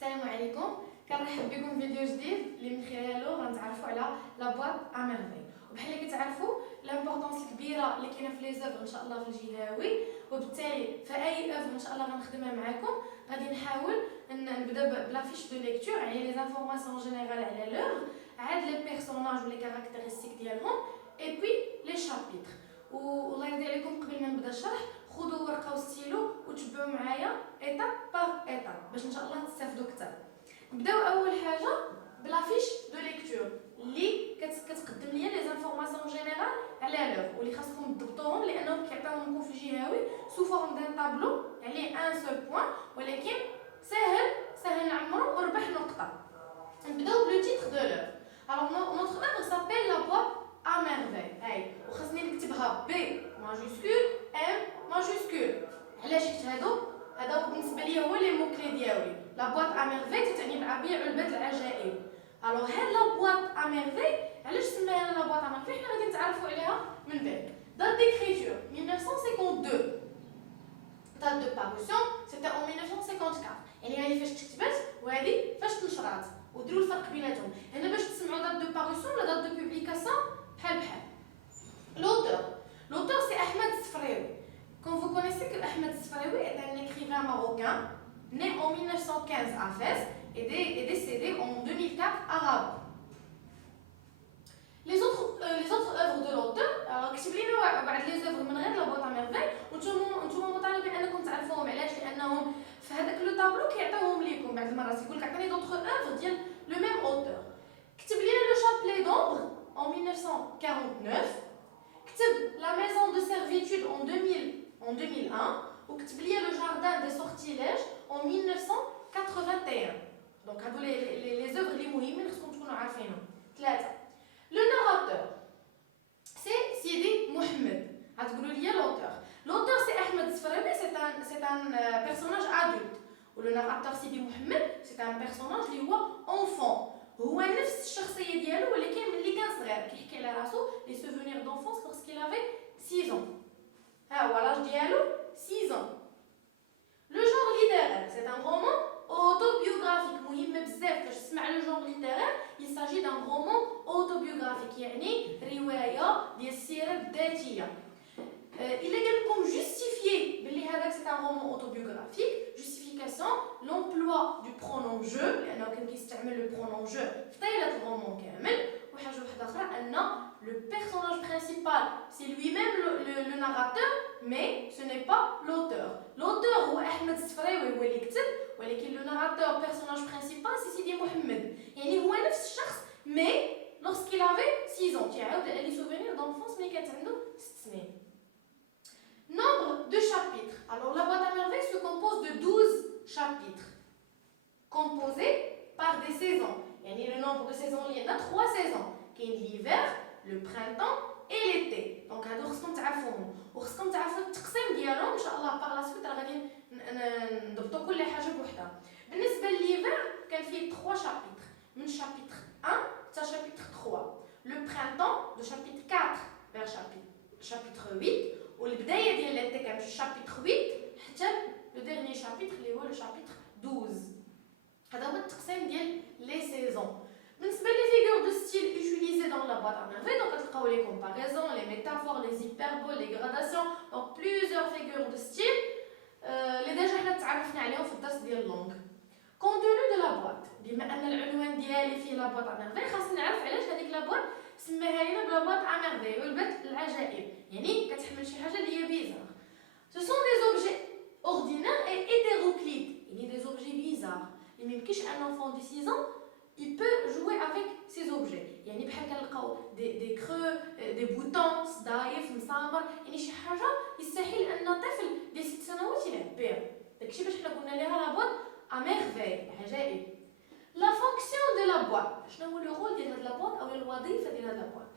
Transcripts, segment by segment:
السلام عليكم. كنرحب بكم في فيديو جديد اللي من خلاله غنتعرفوا على لا بواط ا ميرفي. وبحال اللي كتعرفوا لامبورطونس الكبيره اللي كاينه في لي زوفر ان شاء الله في الجهوي، وبالتالي في اي اوفر ان شاء الله غنخدمها معكم غادي نحاول نبدا بلا فيش دو ليكتور، يعني لي زانفورماسيون جينيرال على لوغ، عاد لي بيرسوناج ولي كاركتيرستيك ديالهم، اي بي لي شابيتر. والله يرضي عليكم قبل ما نبدا الشرح خذوا ورقه وستيلو وتبعوا معايا ايتاب بار ايتاب باش ان شاء الله تستافدوا اكثر. نبداو اول حاجه بلا فيش دو ليكتور اللي كتقدم ليا لي زانفورماسيون جينيرال على لوغ، واللي خاصكم تضبطوهم لانهم كيعطيوهم في الجهوي سو فورم دان طابلو عليه ان سول بوين، ولكن سهل نعمرو وربح نقطه. نبداو بلو تيتر دو لوغ. الوغ نوتر اوغ سابيل لا بواط ا ميرفي. هاي وخاصني نكتبها بي ماجيسكول ام ماجيسكول. علاش كنت هادو بالنسبه ليا هو لي مو كلي ديالي. لا بواط ا ميرفي تتعني بالعربيه علبه العجائب. الوغ هاد لا بواط ا ميرفي علاش سميها لا بواط ا ميرفي؟ حنا غادي نتعرفوا عليها من بعد. دات ديكريتور 1952. دات دو باروسيون سيتي اون 1954. يعني هذه فاش تكتبات وهذه فاش تنشرات، وديروا الفرق بيناتهم هنا باش تسمعوا دات دو باروسيون ولا دات دو بوبليكاسيون بحال. L'auteur c'est Ahmed Sfraoui. Comme vous connaissez que Ahmed Sfraoui est un écrivain marocain né en 1915 à Fès et décédé en 2004 à Rabat. Les autres œuvres de l'auteur, كتب لينا بعض لي زوفر من غير لا بواط ا ميرفي، وانتم مطالبين انكم تعرفوهم. علاش؟ لانهم في هذاك لو طابلو كيعطيوهم ليكم بعض المرات، يقول لك عطيني دوطخ œuvres ديال لو ميم اوتور. كتب لينا لو شابلي d'ombre en 1949. كتب La maison de servitude en 2001 وكتب لي Le jardin des sortilèges en 1981. دونك هادو لي زوفر اللي مهمين خصكم تكونوا عارفينهم. ثلاثة. لو ناراتور سي سيدي محمد. غتقولوا لي لوتور سي احمد سفراوي، سي ان بيرسوناج ادولت، ولو ناراتور سيدي محمد سي ان بيرسوناج اللي هو اونفون. هو نفس الشخصيه ديالو ولكن ملي كان صغير كيحكي على راسو لي سوفونير دونفونس لورسكيل افي 6 ans. ها هو لاج ديالو 6 ans. لو جونغ ليتيرير سي ان رومان اوتوبيوغرافيك. مهم بزاف فاش تسمع لو جونغ ليتيرير il s'agit d'un roman autobiographique، يعني روايه ديال السيره الذاتيه. الا قال لكم جوستيفيي بلي هذاك سي ان رومان اوتوبيوغرافيك، جوستيفيكاسيون لومبلوا دو برونون جو، لانه كان كيستعمل لو برونون جو في طيله الرومان كامل. وحاجه واحده اخرى ان le personnage principal c'est lui-même le narrateur mais ce n'est pas l'auteur. L'auteur هو احمد السفراوي هو اللي كتب، ولكن le narrateur personnage principal c'est سيدي محمد، يعني هو نفس الشخص mais lorsqu'il avait 6 ans. تيعاود على لي سوفونير دونفونس ملي كانت عنده 6 سنين. Nombre de chapitres. Alors la boîte à merveilles se compose de 12 chapitres composés par des saisons. يعني le nombre de saisons il y en a 3 saisons. كاين l'hiver, le printemps et l'été. Donc هادو خصكم تعرفوهم وخصكم تعرفوا التقسيم ديالهم ان شاء الله باغ لا سويت. راه غادي نضبطوا كل حاجه بوحدها. بالنسبه لليفر كان فيه 3 شابيتر، من شابيتر 1 حتى شابيتر 3. لو برينتون دو شابيتر 4 فيغ شابيتر 8، والبدايه ديال l'été كان من شابيتر 8 حتى لو ديرني شابيتر اللي هو لو شابيتر 12. هذا هو التقسيم ديال لي سيزون. بالنسبه لي فيغور دو ستيل utilisé dans la boîte à merveilles، donc غتلقاو لي comparaisons, les métaphores, les hyperboles, les gradations، donc plusieurs figures de style اللي ديجا حنا تعرفنا عليهم في الدرس ديال اللونغ. contenu de la boîte، بما ان العنوان ديالي فيه لا بواط ا ميرفي خاصني نعرف علاش هذيك لا بواط سماها لينا بلا بواط ا ميرفي، علبه العجائب، يعني كتحمل شي حاجه اللي هي بيزار. ce sont des objets ordinaires et hétéroclites، يعني des objets bizarres اللي ما يمكنش ان enfant de 6 ans il peut jouer avec ces objets. يعني بحال كنلقاو دي كرو، دي بوطون، صدايف، مسامر، يعني شي حاجه يستحيل ان طفل ديال 6 سنوات يلعب بها. داكشي باش حنا قلنا ليها لا بواط ا ميرفي، عجائب. لا فونكسيون دو لا بواط، شنو هو لو رول ديال هاد لا بواط او الوظيفه ديال هاد لا بواط؟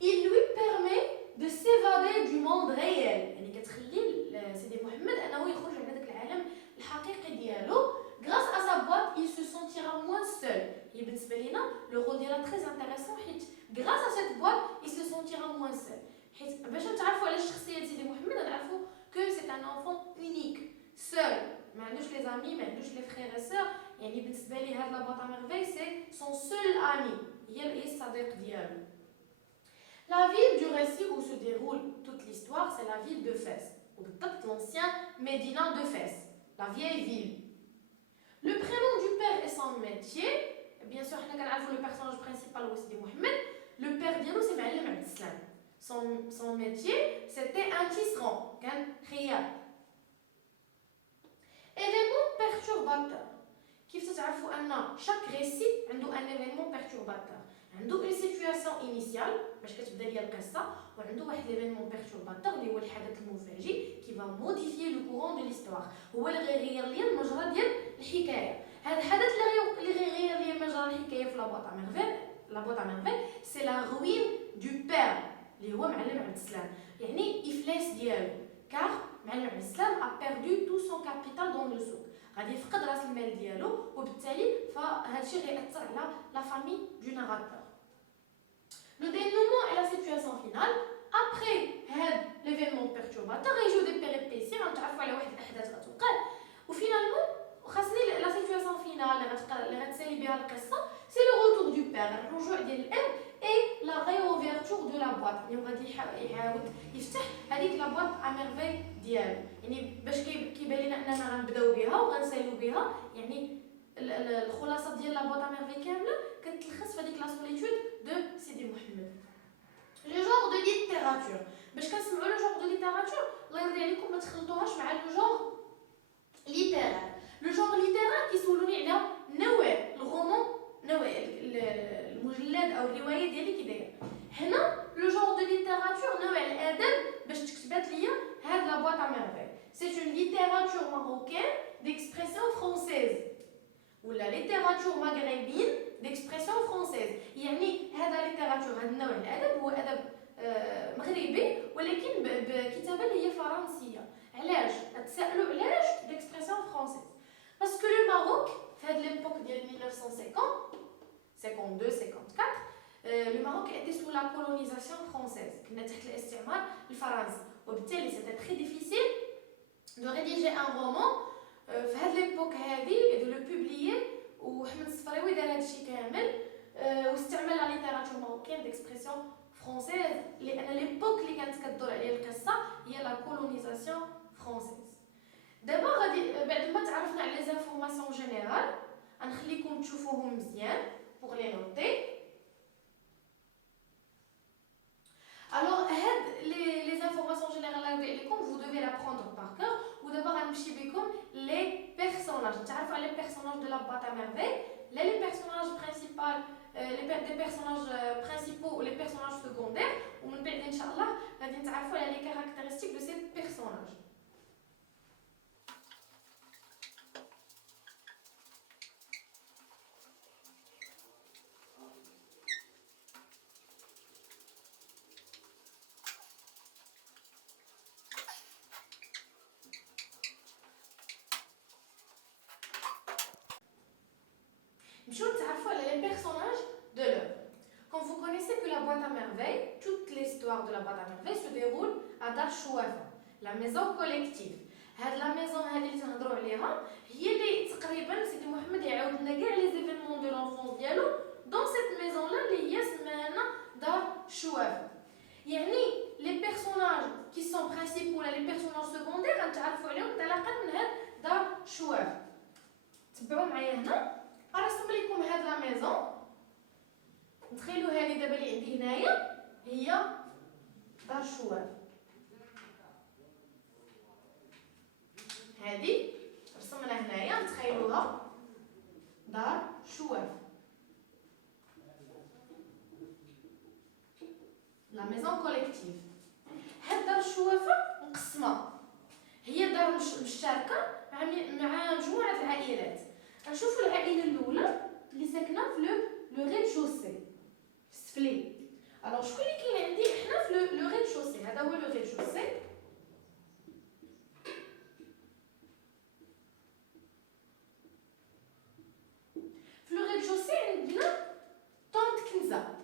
il lui permet de s'évader du monde réel، يعني كتخلي سيدي محمد انه يخرج على داك العالم الحقيقي ديالو. grâce à sa boîte il se sentira moins seul. هي بالنسبه لينا لو رول ديالها تري انتريسون، حيت grâce à cette boîte il se sentira moins seul. حيت باش نتعرفوا على الشخصيه ديال سيدي محمد نعرفوا que c'est un enfant unique seul، ما عندوش لي زامي ما عندوش لي فريغ سور يعني بالنسبه لي هاد لا بوط ا ميرفي سي سون سول امي هي الصديق ديالو. La ville du récit où se déroule toute l'histoire, c'est la ville de Fès, ou peut-être l'ancien Médina de Fès, la vieille ville. Le prénom du père et son métier, bien sûr, le personnage principal c'est Mohamed, le père diallo c'est Ma'alem Abdeslam. Son métier, c'était un tisserand, un khiyat. Événement perturbateur. كيف تعرفوا ان chaque récit عنده un événement perturbateur. عنده une situation initiale باش كتبدا ليا القصه وعنده واحد l'événement perturbateur اللي هو الحدث المفاجئ qui va modifier le courant de l'histoire. هو اللي غيغير ليا المجرى ديال الحكايه. هذا الحدث اللي غيغير ليا مجرى الحكايه في لا بوط ا ميرفي سي لا روين دو بير اللي هو معلم عبد السلام يعني افلاس ديالو كار معلم عبد السلام a perdu tout son capital dans le souk غادي يفقد راس المال ديالو وبالتالي فهذا الشيء غيأثر على لا فامي دو ناراتور. Le dénouement et la situation finale après هاد l'événement perturbateur غيجيو دي بيريبيسي غنتعرفوا على واحد الاحداث غتوقع وفينالمون خاصني لا سيتوياسيون فينال اللي غتسالي بها القصه سي لو روتور دو بير الرجوع ديال الاب اي لا ريوفيرتور دو لا بواط يعني غادي يحاول يفتح هذيك لا بواط ا ميرفي ديالو يعني باش كيبان لنا اننا غنبداو بها وغنساليو بها يعني الخلاصه ديال لا بواط ا ميرفي كامله كتلخص في هذيك لا سوليتود دو سيدي محمد. لو جونغ دو ليتيراتور باش كنسمعوا لو جونغ دو ليتيراتور الله يرضي عليكم ما تخلطوهاش مع لو جونغ ليتيرار. لو جونغ ليتيرار كيسولوني على نوع الغومون نوع المجلد او الروايه ديالي كي داير. هنا لو جونغ دو ليتيراتور نوع الادب باش تكتبات ليا هاد لا بواط ا ميرفي سي اون ليتيراتور ماروكين ديكسبرسيون فرونسيز ولا ليتيراتور مغربين ديكسبرسيون فرونسيز يعني هذا ليتيراتور هذا النوع الادب هو ادب مغربي ولكن بكتابه اللي هي فرنسيه. علاش تسالوا علاش ديكسبرسيون فرونسيز باسكو لو ماروك في هاد ليبوك ديال 1950 52 54 لو ماروك était sous la colonisation française كنا تحت الاستعمار الفرنسي وبالتالي c'était très difficile de rédiger un roman في هاد ليبوك هادي دو لو بوبليي وحمد الصفراوي دار هادشي كامل واستعمل لا ليتيراتور ماروكين ديكسبرسيون فرونسيز لان ليبوك اللي كانت كدور عليه القصه هي لا كولونيزاسيون فرونسيز. دابا غادي بعد ما تعرفنا على لي زانفورماسيون جينيرال غنخليكم تشوفوهم مزيان بوغ لي نوتي. Alors les informations générales عليكم vous devez l'apprendre par cœur ودابا غنمشي بكم les personnages تعرفوا على les personnages de la boîte à merveille les personnages principaux des personnages principaux ou les personnages secondaires ومن بعد ان شاء الله غادي نتعرفوا على les caractéristiques de ces personnages. Les personnages de l'œuvre. Comme vous connaissez que la boîte à merveille, toute l'histoire de la boîte à merveille se déroule à Dar Chouafa, la maison collective. هاد لا ميزون هادي اللي تنهضروا عليها هي اللي تقريبا سيدي محمد يعاود لنا كاع لي زيفينمون دو لونفونس ديالو دون سيت ميزون لا اللي هي سمانا دار شوافا. يعني لي بيرسوناج كي سون برينسيبو ولا لي بيرسوناج سكوندير غنتعرفوا عليهم انطلاقا من هاد دار شوافا. تبعوا معايا هنا غنرسم لكم هاد لا ميزون. تخيلوا هذه دابا اللي عندي هنايا هي دار شوافا. هذه رسمنا هنايا نتخيلوها دار شوافا لا ميزون كوليكتيف. هاد دار شوافا مقسمه هي دار مشتركه مع مجموعه العائلات. غنشوفوا العائله الاولى اللي ساكنه في لو ريد شوسي السفلي. الوغ شكون اللي كاين عندي حنا في لو ريد شوسي؟ هذا هو لو ريد شوسي. في لو ريد شوسي عندنا طونط كنزه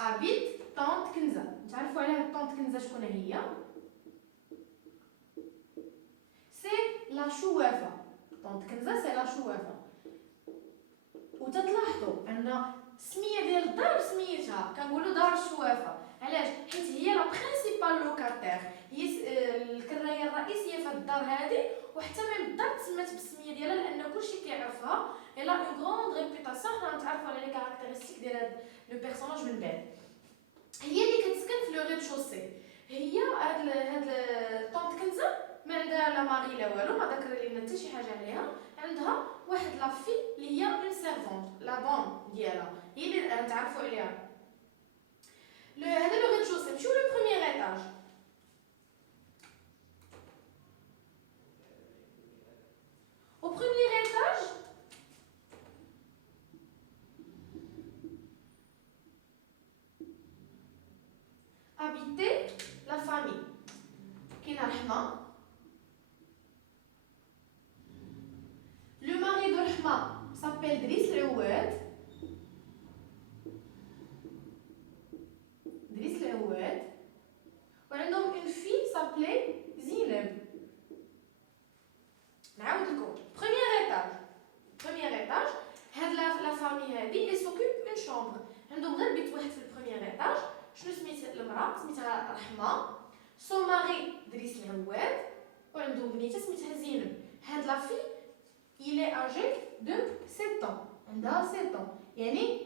ابيت طونط كنزه. تعرفوا على هاد طونط كنزه شكون هي؟ سي لا شوافه طونط كنزه سي لا شوافه. وتتلاحظوا ان السميه ديال الدار سميتها كنقولوا دار الشوافه. علاش؟ حيت هي لا برينسيبال لوكاتير، هي الكرايه الرئيسيه في الدار هذه، وحتى من الدار تسمات بالسميه ديالها لان كلشي كيعرفها. الا اون غروند ريبوتاسيون، حنا نتعرفوا على لي كاركتيرستيك ديال هاد لو بيرسوناج من بعد. هي اللي كتسكن في لو ريد شوسي. هي هاد طونط كنزه ما عندها لا ماري لا والو، ما ذكر لينا حتى شي حاجه عليها. عندها واحد لا في اللي هي اون سيرفونت، لا بون ديالها هي اللي نتعرفوا عليها. هذا لو ريد شوسي. نمشيو لو بروميير ايطاج. Au premier étage, habitait la famille. كاين رحمة. Le mari de رحمة s'appelle دريس العواد. دريس العواد. وعندهم une fille s'appelait زينب. نعاود لكم. Premier étage. Premier étage. هاد لا فامي هادي elle s'occupe une chambre. عندهم غير بيت واحد في البروميير ايطاج. شنو سميت المراه؟ سميتها رحمه. سو ماري دريس العواد. وعندهم بنيته سميتها زينب. هاد لا في il est âgé de 7 ans. عندها 7 ans. يعني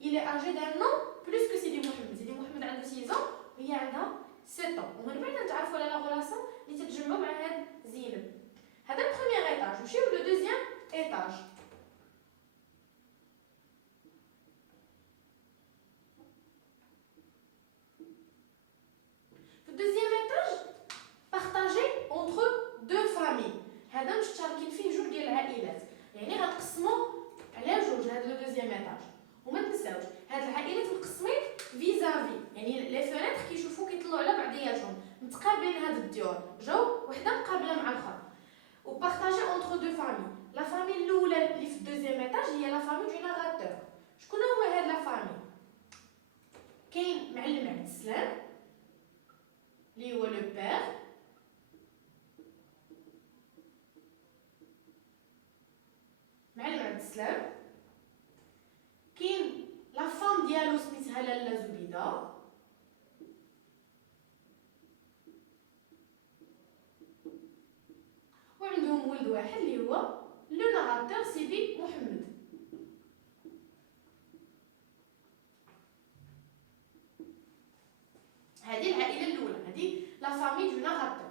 il est âgé d'un an plus que سيدي محمد. سيدي محمد عنده 6 ans وهي عندها 7 ans. ومن بعد نتعرفوا على لا غولاسيون اللي تتجمعوا مع هاد زينب. هذا البروميير ايطاج. نمشيو لو دوزيام ايطاج. Deuxième étage partagé entre deux familles. هذا مشتركين فيه جوج ديال العائلات، يعني غنقسموا على جوج هذا لو دوزيام ايطاج. وما تنساوش هاد العائلات مقسمين فيزافي، يعني لي فينيتر كيشوفوا كيطلعوا على بعضياتهم، متقابلين هاد الديور، جاو وحده مقابله مع الاخرى. وبارطاجي اونتر دو فامي. لا فامي الاولى اللي في الدوزيام ايطاج هي لا فامي دو ناراتور. شكون هو هاد لا فامي؟ كاين معلم عبد السلام اللي هو لو بير، معلم عبد السلام. كاين لا فام ديالو سميتها لاله زبيده. وعندهم ولد واحد اللي هو لو ناراتور سيدي محمد. هذه العائله الاولى، هذه لا فامي دو ناراتور.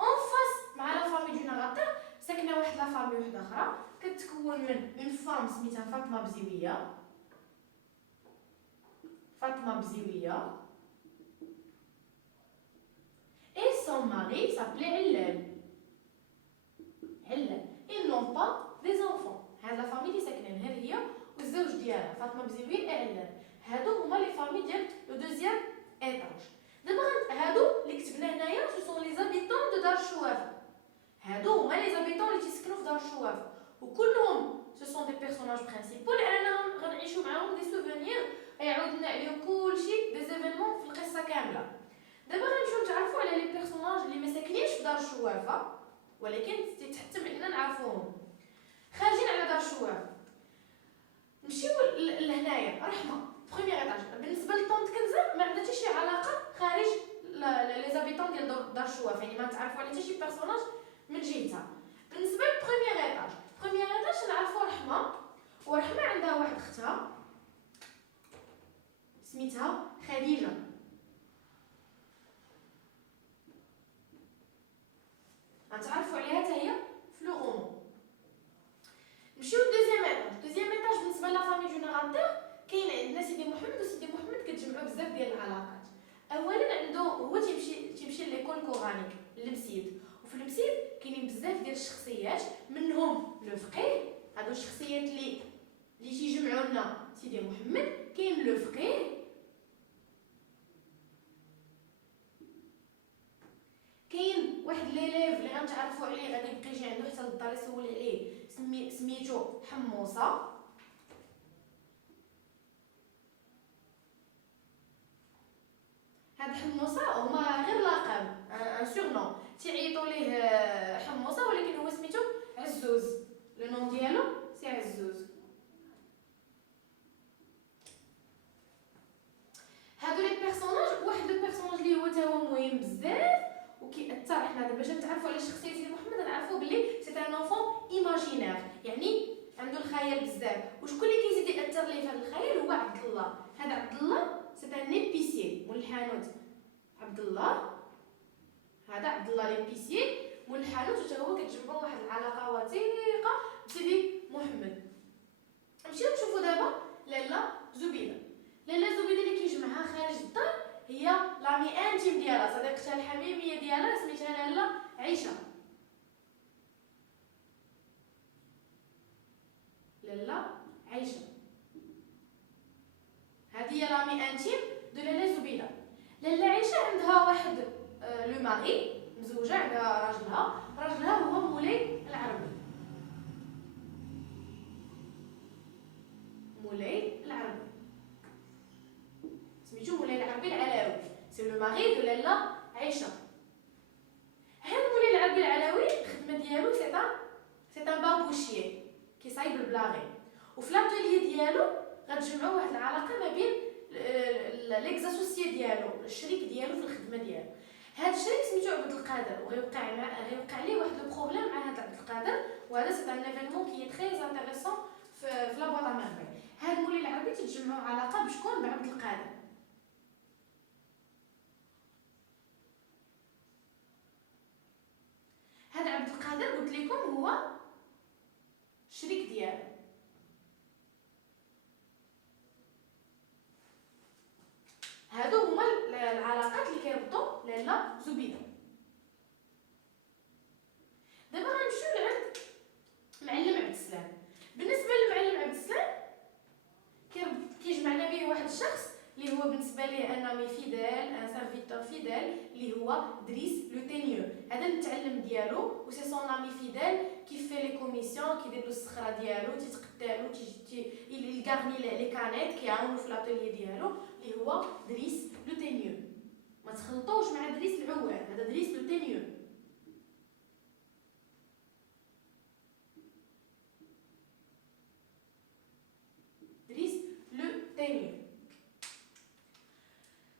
اون فاس مع لا فامي دو ناراتور ساكنه واحد لا فامي وحده اخرى كتكون من اون فام سميتها فاطمه بزيويه. فاطمه بزيويه. اي سون ماري سابلي علال. علال. ils n'ont pas des enfants. هاد لا فامي اللي ساكنين غير هي والزوج ديالها فاطمه بزيويه اي علال. هادو هما لي فامي ديال لو دوزيام ايطاج. دابا هادو اللي كتبنا هنايا سو سون لي زابيتون دو دار الشوافه. هادو هما لي زابيتون اللي تيسكنوا في دار الشوافه، وكلهم سو سون دي بيرسوناج برينسيبال لاننا غنعيشوا معاهم دي سوفونير غيعاود لنا عليهم كلشي دي زيفينمون في القصه كامله. دابا غنمشيو نتعرفوا على لي بيرسوناج اللي ما ساكنينش في دار الشوافه ولكن تيتحتم علينا نعرفوهم. خارجين على دار الشوافه. نمشيو لهنايا رحمه بروميير ايطاج. بالنسبه لطونط كنزه ما عندها حتى شي علاقه خارج لي زابيتون ديال دار الشوافه، يعني ما نتعرفوا على حتى شي بيرسوناج من جهتها. بالنسبه لبروميير ايطاج، بروميير ايطاج نعرفوا رحمه، ورحمه عندها واحد اختها سميتها خديجه. غنتعرفوا عليها حتى هي في لو غومون. نمشيو لدوزيام ايطاج. دوزيام ايطاج بالنسبه لا فامي دو ناراتور كاين عندنا سيدي محمد، وسيدي محمد كتجمعوا بزاف ديال العلاقات. اولا عنده هو تيمشي ليكول كورانيك للمسيد، وفي المسيد كاينين بزاف ديال الشخصيات منهم لو فقيه. هادو الشخصيات اللي تيجمعوا لنا سيدي محمد. كاين لو فقيه، كاين واحد ليليف اللي غنتعرفوا عليه غادي يبقى يجي عنده حتى للدار يسول عليه سميتو حموصه. هاد حموصه هما غير لقب ان سورنون تيعيطوا ليه حموصه، ولكن هو سميتو عزوز. لو نون ديالو سي عزوز. هادو لي بيرسوناج، واحد لو بيرسوناج اللي هو تا هو مهم بزاف وكيأثر. حنا دابا باش نتعرفوا على شخصيه سيدي محمد نعرفوا بلي سي ان انفون ايماجينير، يعني عنده الخيال بزاف. وشكون اللي كيزيد ياثر ليه في هذا الخيال هو عبد الله. هذا عبد الله سي ان ايبيسيي مول الحانوت. عبد الله، هذا عبد الله ليبيسيي مول الحانوت، وتا هو كتجمعوا واحد العلاقه وثيقه بسيدي محمد. نمشيو نشوفوا دابا لاله زبيده. لاله زبيده اللي كيجمعها خارج الدار هي لامي انتيم ديالها، صديقتها الحميميه ديالها سميتها لاله عيشه. لاله عيشه هذه هي لامي انتيم دو لاله زبيده. لاله عيشه عندها واحد لو ماري، مزوجه، عندها راجلها هو مولاي العربي. مولاي العربي سميتو مولاي العربي العلاوي، سي لو ماري دو لاله عيشه. هاد مولاي العربي العلاوي الخدمه ديالو سي ان بابوشيي كيصايب البلاغي، وفي لاتولي ديالو غتجمعوا واحد العلاقه ما بين ليكزاسوسيي ديالو، الشريك ديالو في الخدمه ديالو. هذا الشريك سميتو عبد القادر، وغيوقع عليه واحد لو بروبليم مع هذا عبد القادر، وهذا سي ان ايفينمون كي تري انتريسون في لا بواط ا ميرفي. هاد مولاي العربي تتجمعوا علاقه بشكون؟ بعبد القادر. هذا عبد القادر قلت لكم هو الشريك ديالو. هادو هما العلاقات اللي كيربطوا لاله زبيده. دابا غنمشيو لعند معلم عبد السلام. بالنسبه للمعلم عبد السلام كيجمعنا به واحد الشخص اللي هو بالنسبه ليه ان امي فيدال، ان سيرفيتور فيدال، اللي هو دريس لو تينيو. هذا المتعلم ديالو وسي سون امي فيدال، كيفي لي كوميسيون، كيدير له الصخره ديالو، تيتقدالو، يلغارني لي كانيت، كيعاونو في لاتولي ديالو، اللي هو دريس لو تينيو. ما تخلطوش مع دريس العواد، هذا دريس لو تينيو. دريس لو تينيو.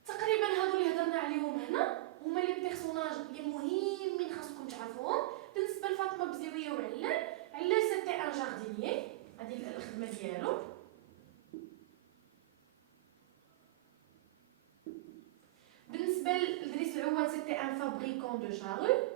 تقريبا هادو اللي هضرنا عليهم هنا هما لي بيرسوناج اللي مهمين خاصكم تعرفوهم. بالنسبه لفاطمه بزيويه وعلال، علال سيتي ان جاردينيي، هذه الخدمه ديالو. بالنسبه لدريس العواد سيتي ان فابريكون دو شارو.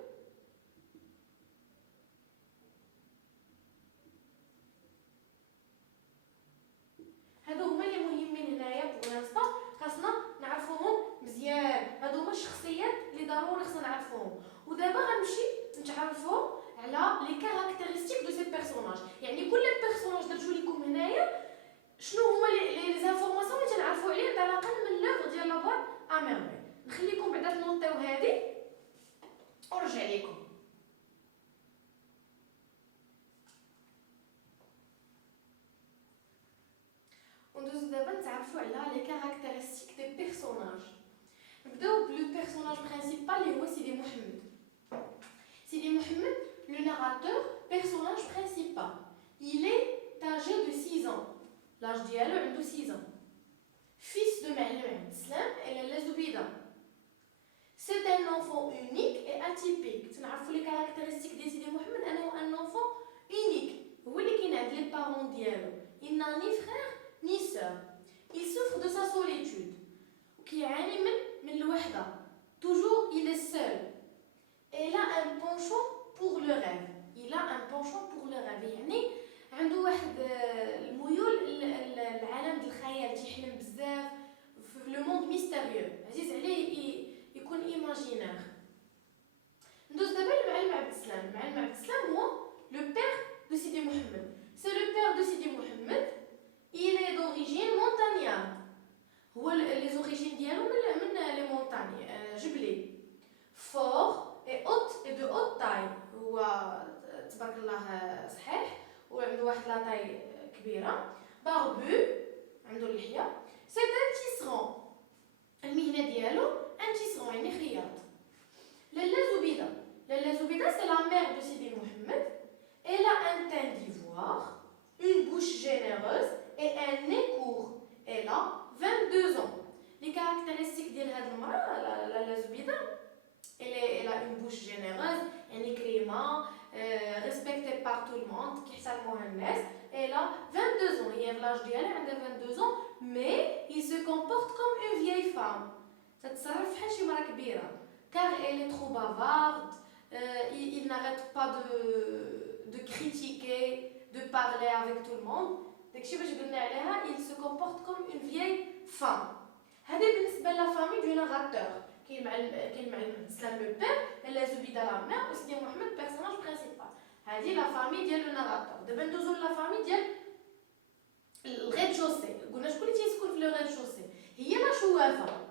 هادو هما اللي مهمين هنايا بوغ لانستون، خاصنا نعرفوهم مزيان. هادو هما الشخصيات اللي ضروري خصنا نعرفوهم. ودابا غنمشي نتعرفوا على لي كاركتيرستيك دو سي بيرسوناج، يعني كل بيرسوناج درتو لكم هنايا شنو هما لي زانفورماسيون اللي تنعرفوا عليه على الاقل من لوغ ديال لا بواط ا ميرفي. نخليكم بعدا تنوطيو هادي ونرجع لكم. وندوزو دابا نتعرفوا على لي كاركتيرستيك دي بيرسوناج. نبداو بلو بيرسوناج برينسيبال اللي هو سيدي محمد. سيدي محمد le narrateur, personnage principal. Il est âgé de 6 ans. L'âge ديالو عنده 6 ans. Fils de معلم عبد السلام et لاله زبيده. C'est un enfant unique et atypique. تنعرفوا لي كاركتيرستيك ديال سيدي محمد انه ان enfant unique، هو اللي كاين عند لي بارون ديالو. Il n'a ni frère ni sœur. Il souffre de sa solitude. وكيعاني من الوحده. Toujours il est seul. Il a un penchant pour le rêve. Il a un penchant pour le rêve. يعني عنده واحد الميول للعالم ديال الخيال، تيحلم بزاف في لو موند ميستيريو، عزيز عليه يكون ايماجينير. ندوز دابا لمعلم عبد السلام. معلم عبد السلام هو لو بير دو سيدي محمد. سي لو بير دو سيدي محمد. Il est d'origine montagnarde. هو لي زوريجين ديالو من لي مونتاني، جبلي. Fort et de haute taille. هو تبارك الله صحيح وعنده واحد لا طاي كبيره. باربو، عنده اللحيه. سي ان تيسرون، المهنه ديالو ان تيسرون يعني خياط. لاله زبيده. لاله زبيده سي لا مير دو سيدي محمد. Elle a un teint d'ivoire auditoire, une bouche généreuse et un nez court. Elle a 22 ans. Les caractéristiques de la Zoubida, elle a une bouche généreuse, un nez crémant, respectée par tout le monde, qui elle a 22 ans. Il y a l'âge d'elle, elle a 22 ans, mais il se comporte comme une vieille femme. تتصرف بحال شي مرا كبيرة car elle est trop bavarde, il n'arrête pas de critiquer, de parler avec tout le monde. داكشي باش قلنا عليها il se comporte comme une vieille femme. هذه بالنسبة لا فامي دو ناراتور. كاين معلم عبد السلام لو بير، لا زبيدة لا مير، وسيدي محمد بيرسوناج برينسيبال. هذه لا فامي ديال لو ناراتور. دابا ندوزو لا فامي ديال الغيد شوسي. قلنا شكون اللي تيسكن في لو غيد شوسي؟ هي لا شوافة.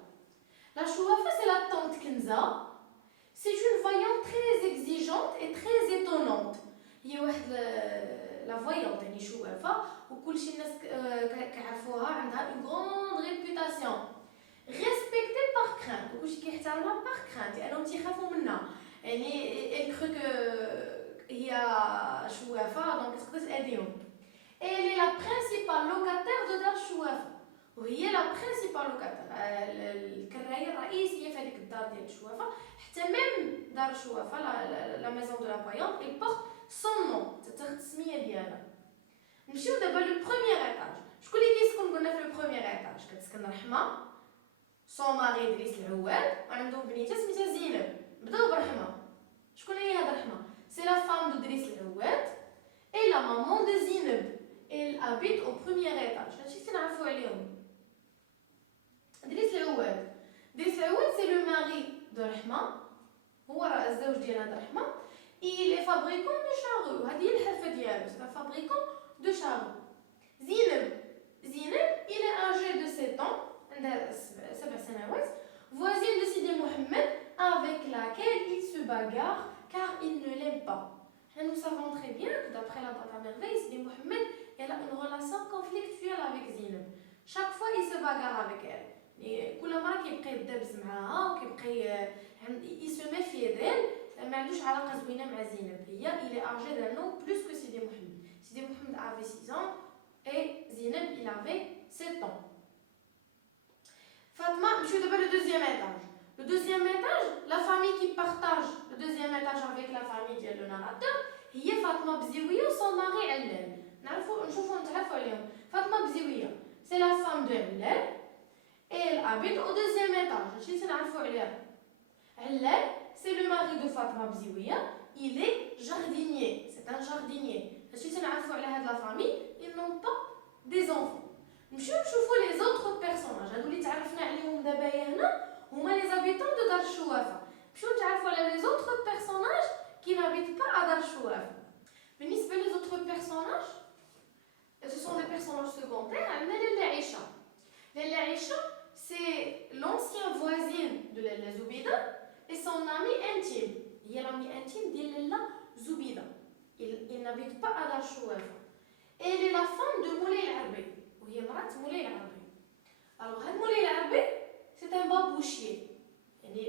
La chouafa, c'est la tante Kenza. C'est une voyante très exigeante et très étonnante. هي واحد la voyante يعني شوافة وكلشي الناس كيعرفوها عندها une grande réputation. Respectée par crainte. وكلشي كيحترمها par crainte لأنهم تيخافوا منها. يعني elle crut que هي شوافة donc تقدر تأذيهم. Elle est la principale locataire de دار الشوافة. وهي لا برينسيبال لوكاتير الكرايه الرئيسيه في هذيك الدار ديال الشوافه حتى ميم دار الشوافه لا ميزون دو لا فايون اي بورت سون نون تاخذ السميه ديالها. نمشيو دابا لو بروميير ايطاج. شكون اللي كيسكن قلنا في لو بروميير ايطاج؟ كتسكن رحمه سون ماري دريس العواد وعندهم بنيته سميتها زينب. بداو برحمه. شكون هي هاد رحمه؟ سي لا فام دو دريس العواد اي لا مامون دو زينب. Elle habite au premier étage. هادشي تنعرفوا عليهم. دريس العواد c'est le mari de رحمة، هو الزوج ديال هاد رحمة. il est fabricant de charrue. هذه هي الحرفة ديالو، c'est un fabricant de charrue. زينب il est âgé de 7 ans، عندها 7 سنوات، voisine de Sidi Mohamed avec laquelle il se bagarre car il ne l'aime pas. Nous savons très bien que d'après la Tata Merveille, Sidi Mohamed elle a une relation conflictuelle avec Zineb. Chaque fois il se bagarre avec elle. كل مرة كيبقى يدابز معاها وكيبقى il se méfie d'elle. ما عندوش علاقة زوينة مع زينب. هي il est âgé d'un an plus que Sidi Mohamed. Sidi Mohamed avait 6 ans et Zineb il avait 7 ans. Fatma, je suis d'abord le deuxième étage. Le deuxième étage, la famille qui partage le deuxième étage avec la famille de le narrateur, هي فاطمة بزيوية وصون ماري علال. نشوفوا نتعرفوا عليهم. فاطمة بزيوية c'est la femme de علال. Elle habite au deuxième étage. هادشي تنعرفوا عليها. علال c'est le mari de Fatma Bzioua. Il est jardinier. C'est un jardinier. هادشي تنعرفوا على هاد la famille. Ils n'ont pas des enfants. نمشيو نشوفوا les autres personnages. هادو اللي تعرفنا عليهم دابا هنا هما les habitants de دار الشوافة. نمشيو نتعرفوا على les autres personnages qui n'habitent pas à دار الشوافة. بالنسبة les autres personnages, ce sont des personnages secondaires. عندنا لاله عيشة. لاله عيشة c'est l'ancienne voisine de Lalla Zoubida et son amie intime. هي l'amie intime de Lalla Zoubida. Il n'habite pas à Dar Chouafa. Elle est la femme de Moulay Al-Arbi. وهي مرات مولاي العربي. Alors هاد مولاي العربي c'est un babouchier. يعني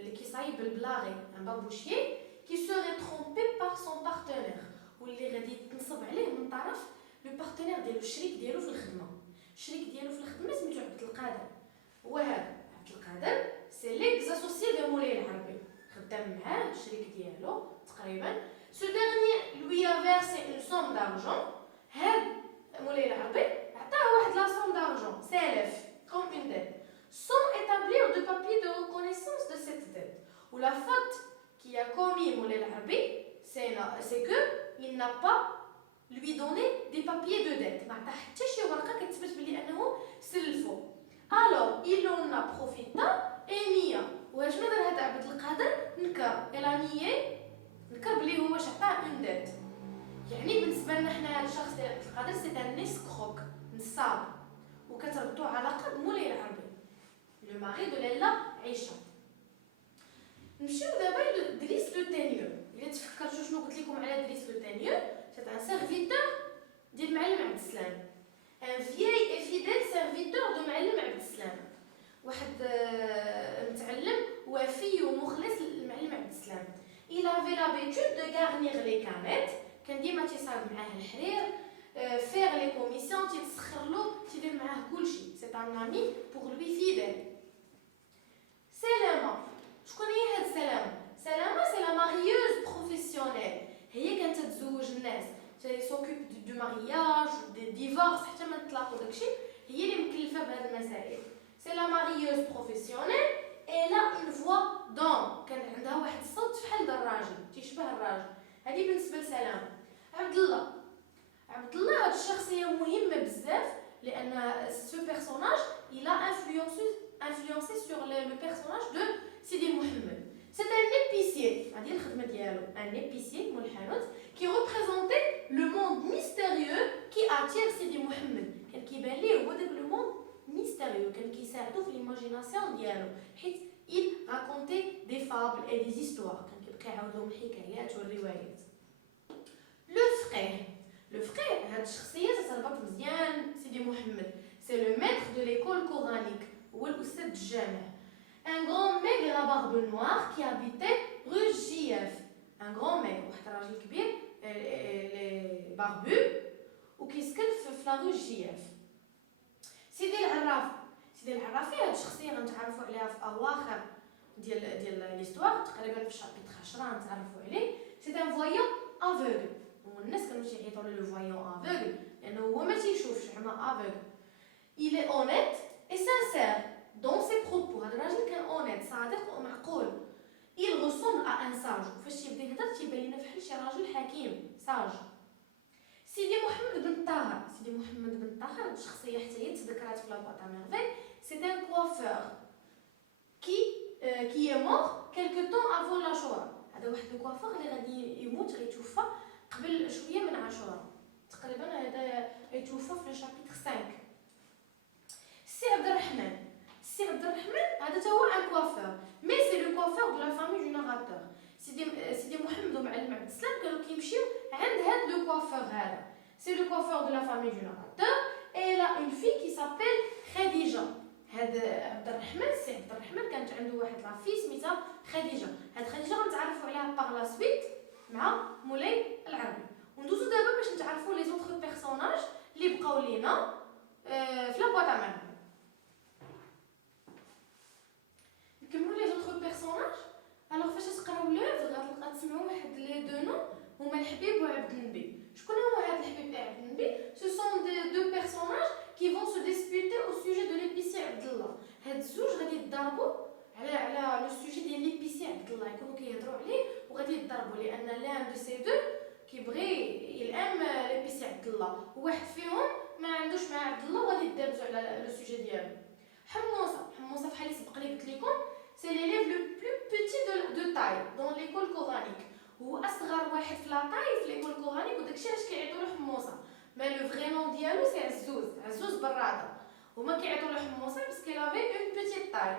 اللي كيصايب بالبلاغي un babouchier qui serait trompé par son partenaire. واللي غادي يتنصب عليه من طرف لو بارتنير ديالو الشريك ديالو في الخدمه. الشريك ديالو في الخدمه سميتو عبد القادر. وهذا عبد القادر سي ليكس اسوسيي ديال مولاي العربي. خدام معاه الشريك ديالو تقريبا. Ce dernier lui a versé une somme d'argent. هاد مولاي العربي عطاه واحد لا somme d'argent سالف comme une dette sans établir de papier de reconnaissance de cette dette. Ou la faute qui a commis مولاي العربي c'est que il n'a pas lui donné des papiers de dette. ما عطاه حتى شي ورقه كتثبت بلي انه سلفو. Alors il en a profité et nia. وشنو دار هذا عبد القادر؟ نكر. il a nié نكر بلي هو واش عطاه une dette. يعني بالنسبه لنا حنا هذا الشخص ديال عبد القادر سي ان اسكروك نصاب وكتربطوا علاقه بمولاي العربي لو ماري دو لاله عيشه. نمشيو دابا لدريس لو تانيو. الا تفكرتوا شنو قلت لكم على دريس لو تانيو سي ان سيرفيتور ديال معلم عبد السلام. ان vieil et fidèle serviteur de معلم عبد السلام. واحد متعلم وفي ومخلص للمعلم عبد السلام. Il avait l'habitude de garnir les canettes كان ديما تيصايب معاه الحرير فيغ لي كوميسيون تيتسخر له تيدير معاه كلشي سي ان امي بوغ لوي فيديل. سلامه شكون هي هاد سلامه سي لا ماريوز بروفيسيونيل هي كانت تتزوج الناس سوكوب دو مارياج دي ديفورس حتى ما تلاقوا داكشي هي اللي مكلفه بهاد المسائل. سي لا ماريوز بروفيسيونيل اي لا اون فوا دون كان عندها واحد الصوت بحال الراجل تيشبه الراجل. هذه بالنسبه لسلام. عبد الله هاد الشخصيه مهمه بزاف لان سو بيرسوناج il a influencé sur le personnage de Sidi Mohamed. C'est un épicier, هذه الخدمه ديالو un épicier مول الحانوت qui représentait le monde mystérieux qui attire Sidi Mohamed. كان كيبان ليه هو داك لو موند ميستيريو كان كيساعدو في ليماجيناسيون ديالو حيت il racontait des fables et des histoires كان كيبقى يعاود لهم الحكايات والروايات. لو فرير هاد الشخصيه تتربط مزيان سيدي محمد سي لو ميتر دو ليكول كورانيك هو الاستاذ الجامع. ان غران ميغ لا بارب نوار كي هابيتي رو جياف. ان غران ميغ واحد الراجل كبير لي باربو وكيسكن في لا رو جياف. سيدي العرافي هاد الشخصيه غنتعرفوا عليها في اواخر ديال ليستوار تقريبا في شابيتر 10 غنتعرفوا عليه. سي ان فويون افوغل والناس كانوا تيعيطوا له لو فويون افوغل لانه هو ما تيشوفش زعما افوغل. il est honnête et sincère dans ses propos. هذا الراجل كان اونيت صادق ومعقول. il ressemble à un sage فاش تيبدا يهضر تيبان لينا بحال شي راجل حكيم ساج. سيدي محمد بن طاهر الشخصيه حتى هي تذكرات في لاباط ميرفي. سي ان كوافور qui est mort quelque temps avant l'Ashura. هذا واحد الكوافور اللي غادي يموت غيتوفى قبل شويه من عاشوراء تقريبا. هذا يتوفى في شابيتر 5. سي عبد الرحمن هذا تا هو ان كوافور مي سي لو كوافور دو لا فامي دو ناراتور. سيدي محمد ومعلم عبد السلام كانوا كيمشيو عند هاد لو كوافور هذا. سي لو كوافور دو لا فامي دو ناراتور اي لا اون في كي سابيل خديجه. هاد عبد الرحمن كانت عنده واحد لا في سميتها خديجه. هاد خديجه غنتعرفوا عليها باغ لا سويت مع مولاي العربي. وندوزو دابا باش نتعرفوا لي زوطخ بيرسوناج اللي بقاو لينا في لا بواط ا نكملوا لي زوطخ بيرسوناج. الوغ فاش تقراو لوفر غتلقى تسمعوا واحد لي دو نو هما الحبيب وعبد النبي. شكون هو هاد الحبيب وعبد النبي؟ سو سون دو بيرسوناج كي فون سو ديسبوتي او سوجي دو ليبيسي عبد الله. هاد الزوج غادي يتضاربوا على لو سوجي ديال ليبيسي عبد الله يكونوا كيهضروا عليه وغادي يتضربوا لان لان دو سي دو كيبغي يلام ليبيسي عبد الله وواحد فيهم ما عندوش مع عبد الله وغادي يدابزوا على لو سوجي ديالو. حموصه بحال اللي سبق لي قلت لكم سي ليليف لو بلو بيتي دو تاي دون ليكول كورانيك. هو اصغر واحد في لا تاي في ليكول كورانيك وداكشي علاش كيعيطوا له حموصه. مي لو فري نون ديالو سي عزوز براده. هما كيعيطوا له حموصه باسكو لافي اون بيتيت تاي.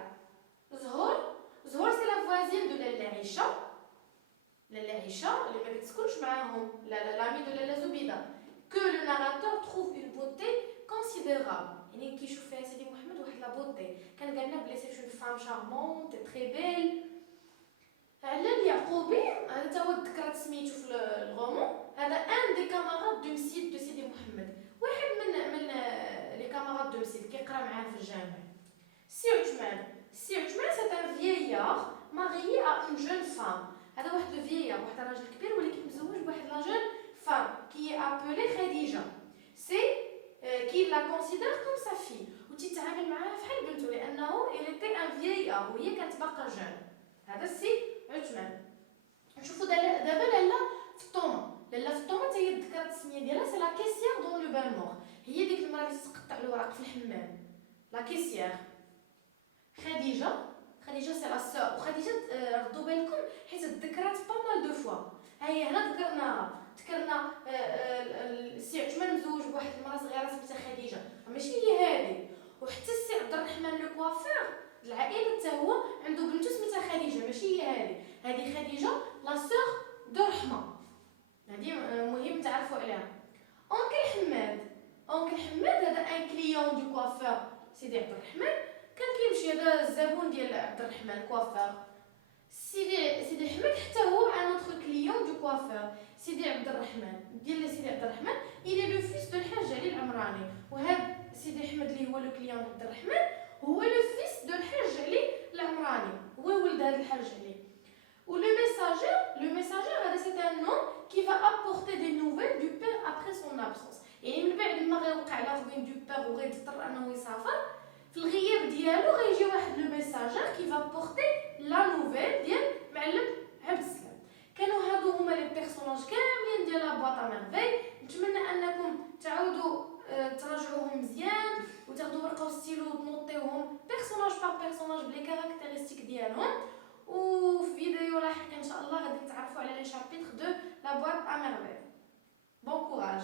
زهور سي لا فوازين دو لاله عيشه اللي ما كتسكنش معاهم لامي دو لاله زبيده. كو لو ناراتور تروف اون بوتي كونسيديرابل يعني كيشوف فيها سيدي محمد واحد لا بوتي. كان قالنا بلي سي اون فام شارمونت تري بيل. علال اليعقوبي هذا تا هو ذكرت سميتو في الغومون. هذا ان دي كامارات دو مسيد دو سيدي محمد واحد من لي كامارات دو مسيد كيقرا معاه في الجامع. سي عثمان سي ان فييار ماريي ا اون جون فام. هذا واحد لو فييار واحد الراجل كبير ولكن مزوج بواحد لا جون فام كي ابولي خديجه. سي كي لا كونسيدير كوم سا في وتيتعامل معاها بحال بنته لانه ايليتي ان فييار وهي كانت باقا جون. هذا سي عثمان. نشوفوا دابا لاله في الطومه حتى هي ذكرت السميه ديالها سي لا كيسيير دون لو بان مور. هي ديك المراه اللي تقطع الوراق في الحمام لا كيسيير. خديجه سي لا سور. وخديجه ردوا بالكم حيت ذكرات با مال دو فوا. هي هنا ذكرنا سي عثمان مزوج بواحد المراه صغيره سميتها خديجه ماشي هي هذه. وحتى السي عبد الرحمن لو كوافير العائله حتى هو عنده بنته سميتها خديجه ماشي هي هذه خديجه لا سور دو رحمه. هذه مهم تعرفوا عليها. اونكل حماد هذا ان كليون دو كوافير سيدي عبد الرحمن. كان كيمشي هذا الزبون ديال عبد الرحمن كوافير. سيدي حماد حتى هو ان اوتر كليون دو كوافير. سيدي عبد الرحمن ديال سيدي عبد الرحمن الى لو فيس دو الحاج علي العمراني، وهذا سيدي احمد اللي هو لو كليون عبد الرحمن هو لو فيس دو الحاج علي العمراني، هو ولد هذا الحاج علي. و لو ميساجير هذا سي ان نون كي فا ابورتي دي نوفيل دو بير ابري سون ابسونس، يعني من بعد ما غيوقع لا روين دو بير وغيضطر انه يسافر في الغياب ديالو غيجي واحد لو ميساجير كي فا بورتي لا نوفيل ديال معلم عبد السلام. كانوا هادو هما لي بيرسوناج كاملين ديال لا بواط ا ميرفي. نتمنى انكم تعاودوا تراجعوهم مزيان وتاخذوا ورقه وستيلو وتنوطيوهم بيرسوناج بار بيرسوناج بلي كاركتيرستيك ديالهم. وفي فيديو لاحق ان شاء الله غادي نتعرفوا على لي شابيتر دو لا بواط ا ميرفي. بون كوراج.